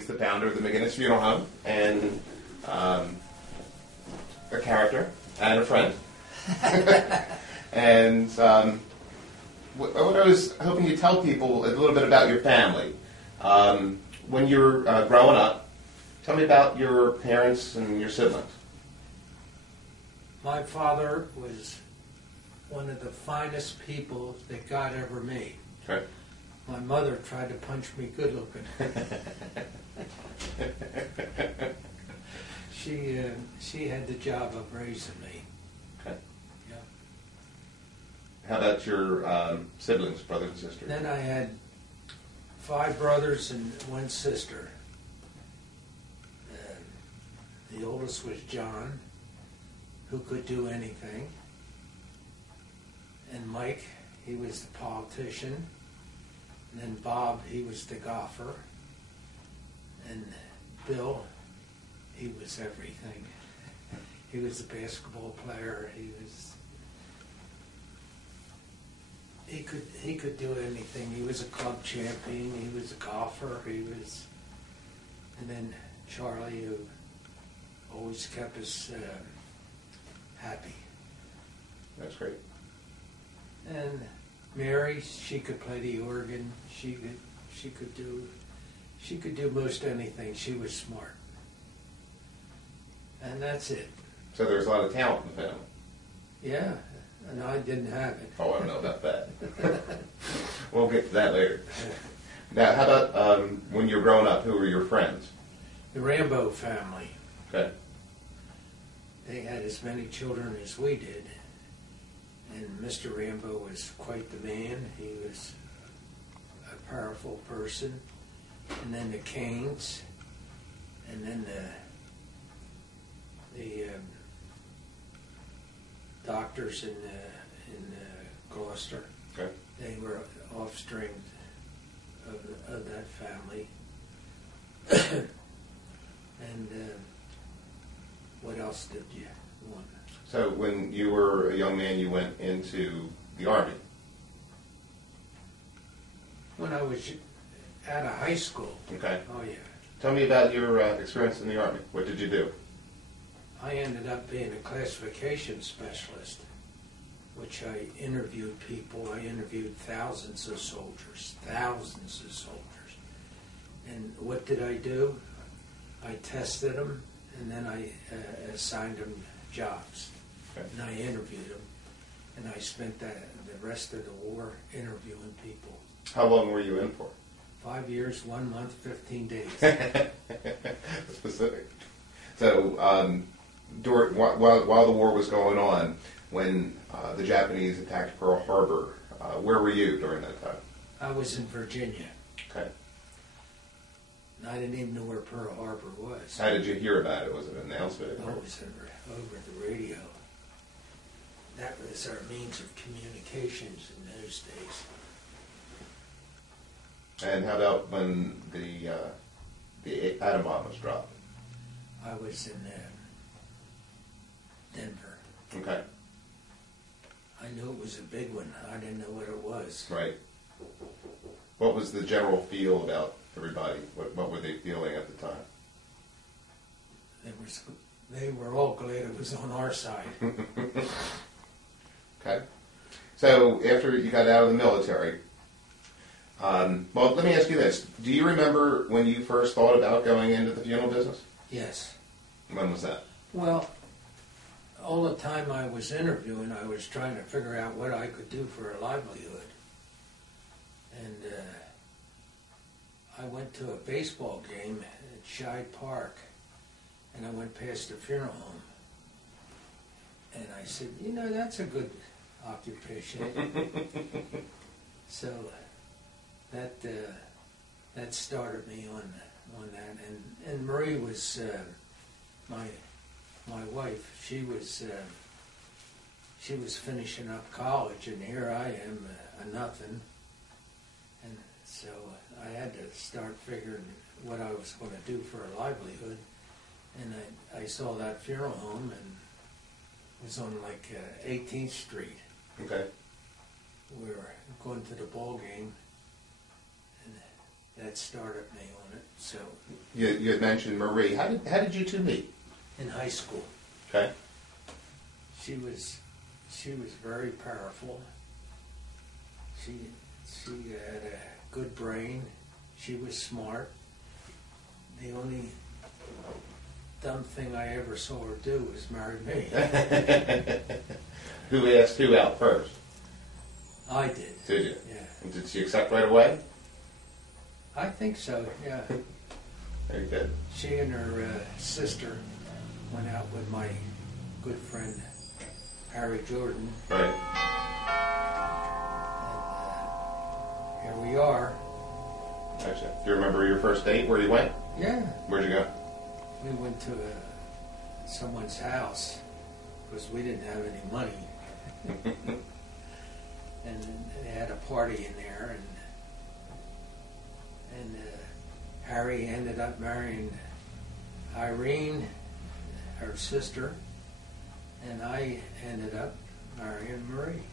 he's the founder of the McGuinness Funeral Home, and a character and a friend. And what I was hoping you'd tell people a little bit about your family. When you were growing up, tell me about your parents and your siblings. My father was one of the finest people that God ever made. Okay. My mother tried to punch me good looking. She had the job of raising me. Okay. Yeah. How about your siblings, brothers and sisters? Then I had 5 brothers and 1 sister. The oldest was John, who could do anything. And Mike, he was the politician. And then Bob, he was the golfer. And Bill, he was everything. He was a basketball player. He could do anything. He was a club champion. He was a golfer. And then Charlie, who always kept us happy. That's great. And Mary, she could play the organ. She could do most anything. She was smart. And that's it. So there's a lot of talent in the family. Yeah, and I didn't have it. Oh, I don't know about that. We'll get to that later. Now, how about when you were growing up, who were your friends? The Rambo family. Okay. They had as many children as we did. And Mr. Rambo was quite the man. He was a powerful person. And then the Canes. And then the doctors in Gloucester. Okay. They were offspring of that family. And what else did you want? So when you were a young man, you went into the Army. When I was out of high school. Okay. Oh, yeah. Tell me about your experience in the Army. What did you do? I ended up being a classification specialist, which I interviewed people. I interviewed thousands of soldiers. And what did I do? I tested them, and then I assigned them jobs. Okay. And I interviewed them, and I spent the rest of the war interviewing people. How long were you in for? 5 years, 1 month, 15 days. Specific. So while the war was going on, when the Japanese attacked Pearl Harbor, where were you during that time? I was in Virginia. Okay. And I didn't even know where Pearl Harbor was. How did you hear about it? Was it an announcement? Oh, it was over the radio. That was our means of communications in those days. And how about when the atom bomb was dropped? I was in Denver. Okay. I knew it was a big one. I didn't know what it was. Right. What was the general feel about everybody? What were they feeling at the time? They were all glad it was on our side. Okay. So after you got out of the military, well, let me ask you this. Do you remember when you first thought about going into the funeral business? Yes. When was that? Well, all the time I was interviewing, I was trying to figure out what I could do for a livelihood. And I went to a baseball game at Scheid Park, and I went past the funeral home. And I said, that's a good occupation. So that started me on that. And Marie was my wife. She was finishing up college, and here I am, a nothing. And so I had to start figuring what I was going to do for a livelihood. And I saw that funeral home, and it was on 18th Street. Okay. We were going to the ball game, and that started me on it. So You had mentioned Marie. How did you two meet? in high school, Okay. she was very powerful. She had a good brain. She was smart. The only dumb thing I ever saw her do was marry me. Who asked who out first? I did. Did you? Yeah. And did she accept right away? I think so, yeah. Very good. She and her sister went out with my good friend Harry Jordan. Right. And here we are. Gotcha. Do you remember your first date, where you went? Yeah. Where'd you go? We went to someone's house because we didn't have any money. And they had a party in there, and Harry ended up marrying Irene, her sister, and I ended up marrying Marie.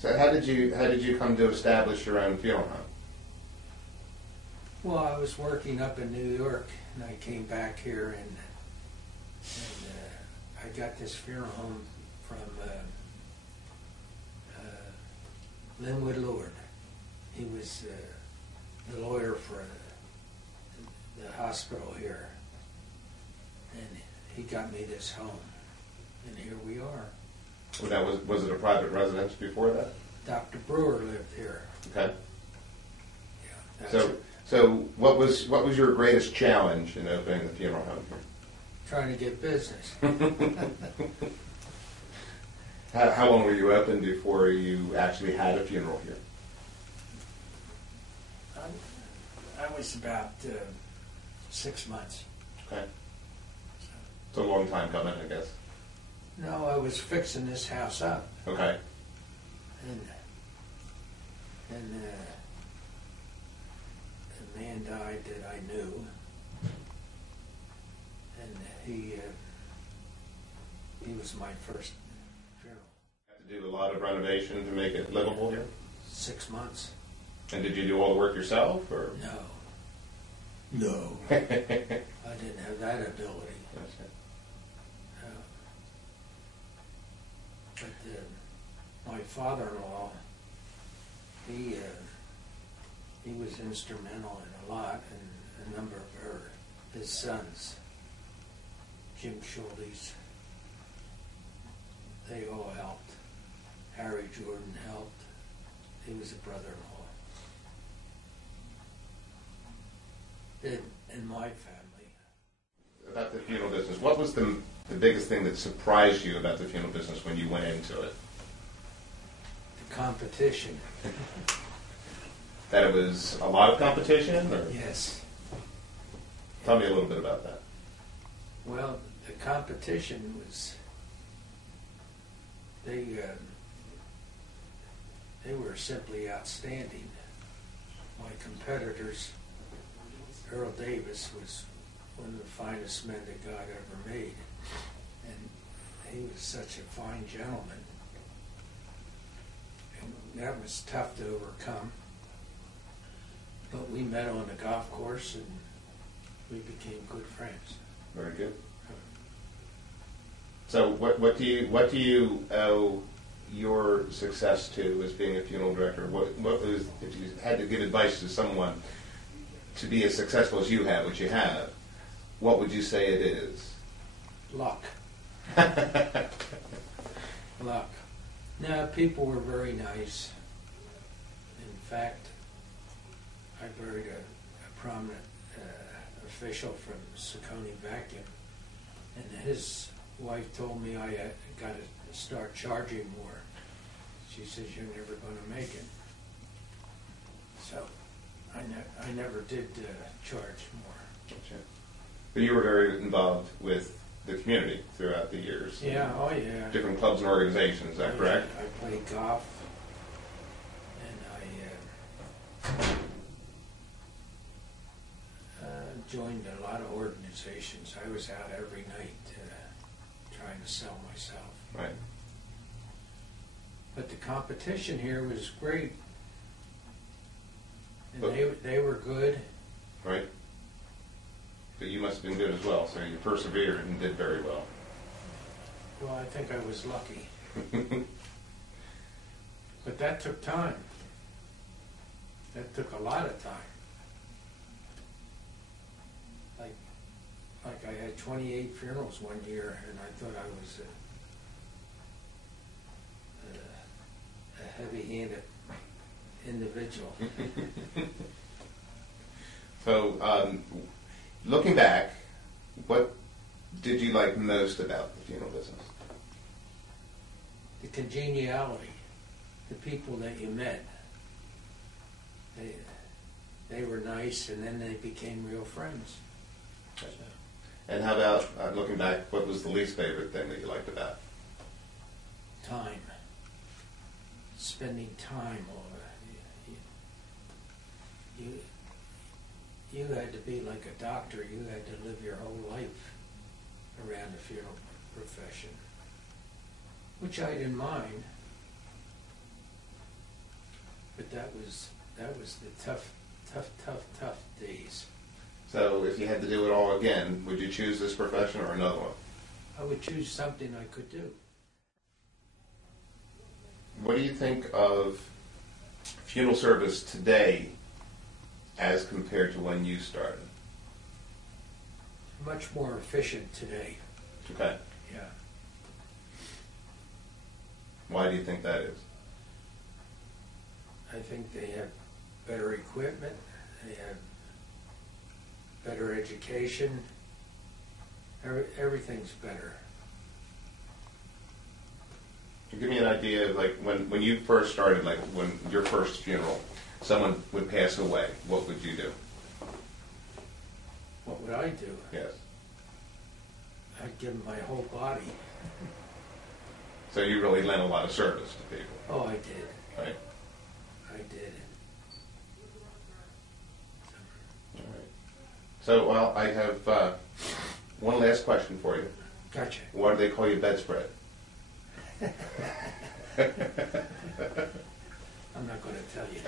So how did you come to establish your own funeral home? Well, I was working up in New York, and I came back here, and I got this funeral home from Linwood Lord. He was the lawyer for the hospital here, and he got me this home, and here we are. Well, that was it a private residence before that? Dr. Brewer lived here. Okay. Yeah, So what was your greatest challenge in opening the funeral home here? trying to get business. How long were you open before you actually had a funeral here? I was about 6 months. Okay. It's a long time coming, I guess. No, I was fixing this house up, Okay. and a man died that I knew, and he was my first funeral. Had to do a lot of renovation to make it livable here? 6 months. And did you do all the work yourself, or? No. I didn't have that ability. Gotcha. But my father-in-law, he was instrumental in a lot, and a number of his sons, Jim Schultes, they all helped. Harry Jordan helped. He was a brother-in-law. In my family. About the funeral business, what was the biggest thing that surprised you about the funeral business when you went into it? The competition. That it was a lot of competition, or? Yes. Tell me a little bit about that. Well, the competition was, they were simply outstanding. My competitors, Earl Davis was one of the finest men that God ever made, and he was such a fine gentleman. And that was tough to overcome. But we met on the golf course, and we became good friends. Very good. So what do you owe your success to as being a funeral director? What was, if you had to give advice to someone to be as successful as you have, which you have, what would you say it is? Luck. Luck. No, people were very nice. In fact, I buried a prominent official from Saucony Vacuum, and his wife told me I got to start charging more. She says, "You're never going to make it." So I never did charge more. Gotcha. But you were very involved with the community throughout the years. Yeah, oh yeah. Different clubs and organizations, is that correct? I played golf, and I joined a lot of organizations. I was out every night trying to sell myself. Right. But the competition here was great. And they were good. Right. But you must have been good as well, so you persevered and did very well. Well, I think I was lucky. But that took time. That took a lot of time. Like I had 28 funerals one year, and I thought I was a heavy-handed individual. So, looking back, what did you like most about the funeral business? The congeniality, the people that you met. They were nice, and then they became real friends. Gotcha. And how about, looking back, what was the least favorite thing that you liked about it? Time. Spending time. You had to be like a doctor. You had to live your whole life around the funeral profession, which I didn't mind. But that was the tough days. So if you had to do it all again, would you choose this profession or another one? I would choose something I could do. What do you think of funeral service today as compared to when you started? Much more efficient today. Okay. Yeah. Why do you think that is? I think they have better equipment. They have better education. Everything's better. Give me an idea of, like, when you first started, like when your first funeral, someone would pass away, what would you do? What would I do? Yes. I'd give them my whole body. So you really lent a lot of service to people. Oh, I did. Right. I did. All right. So, well, I have one last question for you. Gotcha. Why do they call you bedspread? I'm not going to tell you.